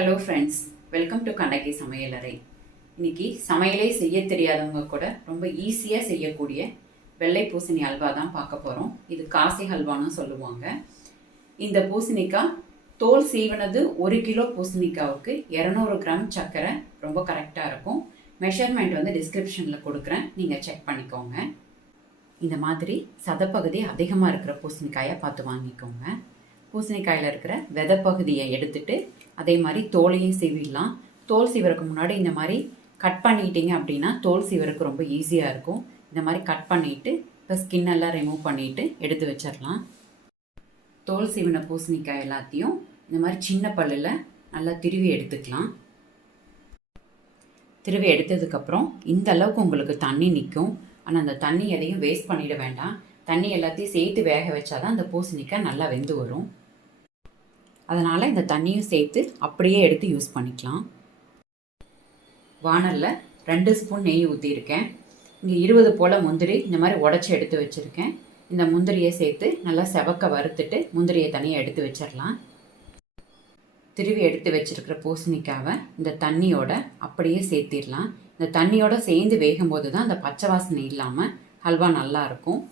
Hello friends, welcome to Kannagi சமையலறை. இன்னைக்கு சமையலே செய்ய தெரியாதவங்க கூட ரொம்ப ஈஸியாக செய்யக்கூடிய வெள்ளை பூசணி அல்வா தான் பார்க்க போகிறோம். இது காசி ஹல்வான்னு சொல்லுவாங்க. இந்த பூசணிக்காய் தோல் சீவனது 1 கிலோ பூசணிக்காவுக்கு 200 கிராம் சர்க்கரை ரொம்ப கரெக்டாக இருக்கும். மெஷர்மெண்ட் வந்து டிஸ்கிரிப்ஷனில் கொடுக்குறேன், நீங்கள் செக் பண்ணிக்கோங்க. இந்த மாதிரி சதப்பகுதி அதிகமாக இருக்கிற பூசணிக்காயை பார்த்து வாங்கிக்கோங்க. பூசணிக்காயில் இருக்கிற விதை பகுதியை எடுத்துட்டு அதே மாதிரி தோலையும் சீவிடலாம். தோல் சீவருக்கு முன்னாடி இந்த மாதிரி கட் பண்ணிட்டீங்க அப்படின்னா தோல் சீவருக்கு ரொம்ப ஈஸியாக இருக்கும். இந்த மாதிரி கட் பண்ணிவிட்டு இப்போ ஸ்கின்னெல்லாம் ரிமூவ் பண்ணிவிட்டு எடுத்து வச்சிடலாம். தோல் சீவின பூசணிக்காய் எல்லாத்தையும் இந்த மாதிரி சின்ன பல்லில் நல்லா திருவி எடுத்துக்கலாம். திருவி எடுத்ததுக்கப்புறம் இந்த அளவுக்கு உங்களுக்கு தண்ணி நிற்கும். ஆனால் அந்த தண்ணி எதையும் வேஸ்ட் பண்ணிட வேண்டாம். தண்ணி எல்லாத்தையும் சேர்த்து வேக வச்சாதான் அந்த பூசணிக்காய் நல்லா வெந்து வரும். அதனால் இந்த தண்ணியும் சேர்த்து அப்படியே எடுத்து யூஸ் பண்ணிக்கலாம். வானலில் 2 ஸ்பூன் நெய் ஊற்றிருக்கேன். இங்கே 20 போல் முந்திரி இந்த மாதிரி உடச்சி எடுத்து வச்சுருக்கேன். இந்த முந்திரியை சேர்த்து நல்லா செவக்க வறுத்துட்டு முந்திரியை தனியாக எடுத்து வச்சிடலாம். திருவி எடுத்து வச்சுருக்கிற பூசணிக்காவை இந்த தண்ணியோட அப்படியே சேர்த்திடலாம். இந்த தண்ணியோட சேர்ந்து வேகும்போது தான் அந்த பச்சை வாசனை இல்லாமல் ஹல்வா நல்லாயிருக்கும்.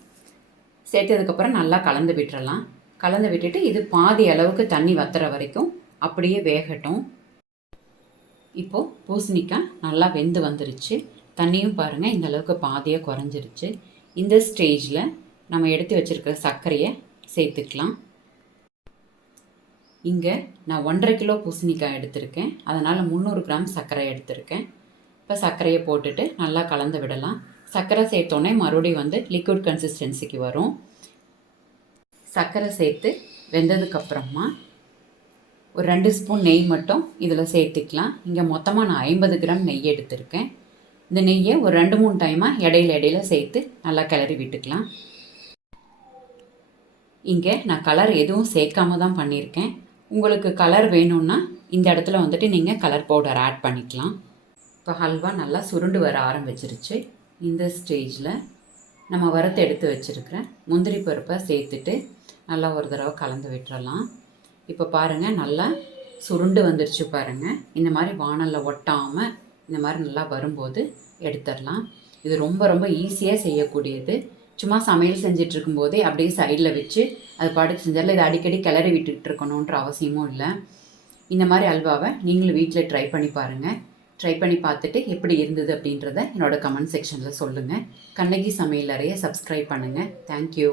சேர்த்ததுக்கப்புறம் நல்லா கலந்து விட்டுறலாம். கலந்து விட்டுட்டு இது பாதி அளவுக்கு தண்ணி வத்துற வரைக்கும் அப்படியே வேகட்டும். இப்போது பூசணிக்காய் நல்லா வெந்து வந்துருச்சு. தண்ணியும் பாருங்கள் இந்த அளவுக்கு பாதியாக குறைஞ்சிருச்சு. இந்த ஸ்டேஜில் நம்ம எடுத்து வச்சுருக்கிற சர்க்கரையை சேர்த்துக்கலாம். இங்கே நான் 1.5 கிலோ பூசணிக்காய் எடுத்திருக்கேன். அதனால் 300 கிராம் சர்க்கரை எடுத்திருக்கேன். இப்போ சர்க்கரையை போட்டுட்டு நல்லா கலந்து விடலாம். சர்க்கரை சேர்த்தோன்னே மறுபடியும் வந்து லிக்விட் கன்சிஸ்டன்சிக்கு வரும். சர்க்கரை சேர்த்து வெந்ததுக்கப்புறமா ஒரு 2 ஸ்பூன் நெய் மட்டும் இதில் சேர்த்துக்கலாம். இங்கே மொத்தமாக நான் 50 கிராம் நெய் எடுத்திருக்கேன். இந்த நெய்யை ஒரு 2-3 டைமாக இடையில சேர்த்து நல்லா கிளறி விட்டுக்கலாம். இங்கே நான் கலர் எதுவும் சேர்க்காம தான் பண்ணியிருக்கேன். உங்களுக்கு கலர் வேணும்னா இந்த இடத்துல வந்துட்டு நீங்கள் கலர் பவுடர் ஆட் பண்ணிக்கலாம். இப்போ ஹல்வா நல்லா சுருண்டு வர ஆரம்பிச்சிருச்சு. இந்த ஸ்டேஜில் நம்ம வறுத்து எடுத்து வச்சுருக்கிற முந்திரி பருப்பை சேர்த்துட்டு நல்லா ஒரு தடவை கலந்து விட்டுறலாம். இப்போ பாருங்கள் நல்லா சுருண்டு வந்துருச்சு பாருங்கள். இந்த மாதிரி வானலில் ஒட்டாமல் இந்த மாதிரி நல்லா வரும்போது எடுத்துடலாம். இது ரொம்ப ரொம்ப ஈஸியாக செய்யக்கூடியது. சும்மா சமையல் செஞ்சிட்ருக்கும்போதே அப்படியே சைடில் வச்சு அது பாட்டுக்கு செஞ்சாலும் இதை அடிக்கடி கிளறி விட்டுட்டு இருக்கணுன்ற அவசியமும் இல்லை. இந்த மாதிரி அல்வாவை நீங்களும் வீட்டில் ட்ரை பண்ணி பாருங்கள். ட்ரை பண்ணி பார்த்துட்டு எப்படி இருந்தது அப்படின்றத என்னோடய கமெண்ட் செக்ஷனில் சொல்லுங்கள். கண்ணகி சமையலறையை சப்ஸ்கிரைப் பண்ணுங்கள். தேங்க்யூ.